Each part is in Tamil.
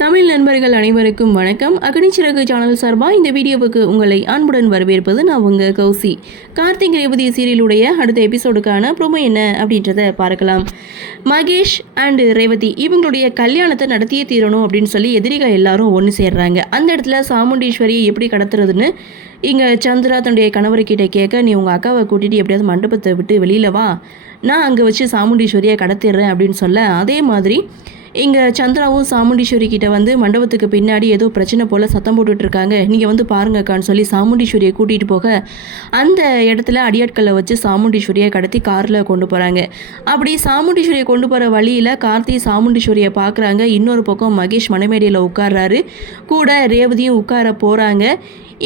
தமிழ் நண்பர்கள் அனைவருக்கும் வணக்கம். அக்னிச்சிறகு சேனல் சார்பாக இந்த வீடியோவுக்கு உங்களை அன்புடன் வரவேற்பது நான் உங்கள் கௌசி. கார்த்திக் ரேவதி சீரியலுடைய அடுத்த எபிசோடுக்கான ப்ரோமோ என்ன அப்படின்றத பார்க்கலாம். மகேஷ் அண்ட் ரேவதி இவங்களுடைய கல்யாணத்தை நடத்தியே தீரணும் அப்படின்னு சொல்லி எதிரிகள் எல்லாரும் ஒன்று சேர்றாங்க. அந்த இடத்துல சாமுண்டீஸ்வரியை எப்படி கடத்துறதுன்னு இங்கே சந்திரா தன்னுடைய கணவர்கிட்ட கேட்க, நீ உங்கள் அக்காவை கூட்டிகிட்டு எப்படியாவது மண்டபத்தை விட்டு வெளியில் வா, நான் அங்கே வச்சு சாமுண்டீஸ்வரியை கடத்திடுறேன் அப்படின்னு சொல்ல, அதே மாதிரி இங்கே சந்திராவும் சாமுண்டீஸ்வரி கிட்ட வந்து மண்டபத்துக்கு பின்னாடி ஏதோ பிரச்சனை போல் சத்தம் போட்டுட்ருக்காங்க, நீங்கள் வந்து பாருங்கக்கான்னு சொல்லி சாமுண்டீஸ்வரியை கூட்டிகிட்டு போக அந்த இடத்துல அடியாட்களை வச்சு சாமுண்டீஸ்வரியை கடத்தி காரில் கொண்டு போகிறாங்க. அப்படி சாமுண்டீஸ்வரியை கொண்டு போகிற வழியில் கார்த்தி சாமுண்டீஸ்வரியை பார்க்குறாங்க. இன்னொரு பக்கம் மகேஷ் மணமேடையில் உட்கார்றாரு, கூட ரேவதியும் உட்கார போகிறாங்க.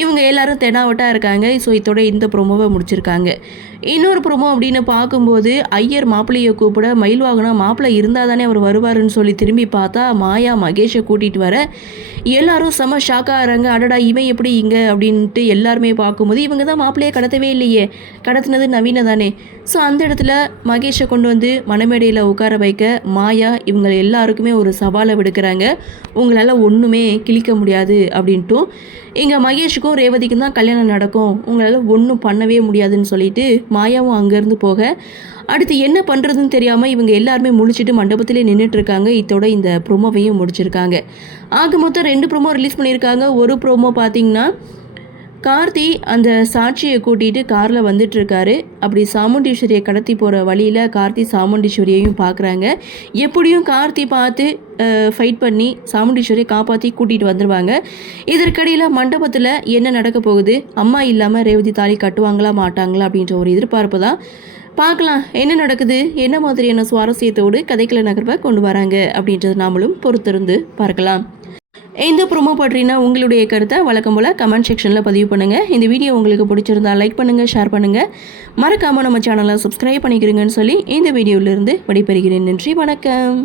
இவங்க எல்லாரும் தெனாவட்டாக இருக்காங்க. ஸோ இதோட இந்த ப்ரோமோவை முடிச்சிருக்காங்க. இன்னொரு ப்ரோமோ அப்படின்னு பார்க்கும்போது ஐயர் மாப்பிள்ளையை கூப்பிட மயில் வாங்கினா மாப்பிள்ளை இருந்தால் தானே அவர் வருவாருன்னு சொல்லி திரும்பி பார்த்தா மாயா மகேஷை கூட்டிகிட்டு வர எல்லாரும் செம ஷாக்காக ஆகிறாங்க. அடடா இவன் எப்படி இங்கே அப்படின்ட்டு எல்லாருமே பார்க்கும்போது இவங்க தான் மாப்பிள்ளையை கடத்தவே இல்லையே, கடத்தினது நவீன தானே. ஸோ அந்த இடத்துல மகேஷை கொண்டு வந்து மணமேடையில் உட்கார வைக்க மாயா இவங்க எல்லாருக்குமே ஒரு சவாலை விடுக்கிறாங்க. உங்களால் ஒன்றுமே கிழிக்க முடியாது அப்படின்ட்டும், இங்கே மகேஷுக்கும் ரேவதிக்கும் தான் கல்யாணம் நடக்கும், உங்களால் ஒன்றும் பண்ணவே முடியாதுன்னு சொல்லிட்டு மாயாவும் அங்கேருந்து போக அடுத்து என்ன பண்ணுறதுன்னு தெரியாமல் இவங்க எல்லாருமே முழிச்சிட்டு மண்டபத்திலே நின்றுட்டுருக்காங்க. இதோட இந்த ப்ரோமோவையும் முடிச்சிருக்காங்க. ஆக மொத்தம் 2 ப்ரோமோ ரிலீஸ் பண்ணியிருக்காங்க. ஒரு ப்ரோமோ பார்த்திங்கன்னா கார்த்தி அந்த சாட்சியை கூட்டிகிட்டு காரில் வந்துட்டுருக்காரு. அப்படி சாமுண்டீஸ்வரியை கடத்தி போகிற வழியில் கார்த்தி சாமுண்டீஸ்வரியையும் பார்க்குறாங்க. எப்படியும் கார்த்தி பார்த்து ஃபைட் பண்ணி சாமுண்டீஸ்வரியை காப்பாற்றி கூட்டிகிட்டு வந்துடுவாங்க. இதற்கிடையில் மண்டபத்தில் என்ன நடக்க போகுது, அம்மா இல்லாமல் ரேவதி தாலி கட்டுவாங்களா மாட்டாங்களா அப்படின்ற ஒரு எதிர்பார்ப்பு தான். பார்க்கலாம் என்ன நடக்குது, என்ன மாதிரியான சுவாரஸ்யத்தோடு கதைக்கள நகர்வை கொண்டு வராங்க அப்படின்றது நாமளும் பொறுத்திருந்து பார்க்கலாம். இந்த ப்ரோமோ பற்றினா உங்களுடைய கருத்தை வழக்கம் போல் கமெண்ட் செக்ஷனில் பதிவு பண்ணுங்கள். இந்த வீடியோ உங்களுக்கு பிடிச்சிருந்தால் லைக் பண்ணுங்கள், ஷேர் பண்ணுங்கள், மறக்காமல் நம்ம சேனலை சப்ஸ்கிரைப் பண்ணிக்கிறீங்கன்னு சொல்லி இந்த வீடியோவிலிருந்து விடைபெறுகிறேன். நன்றி, வணக்கம்.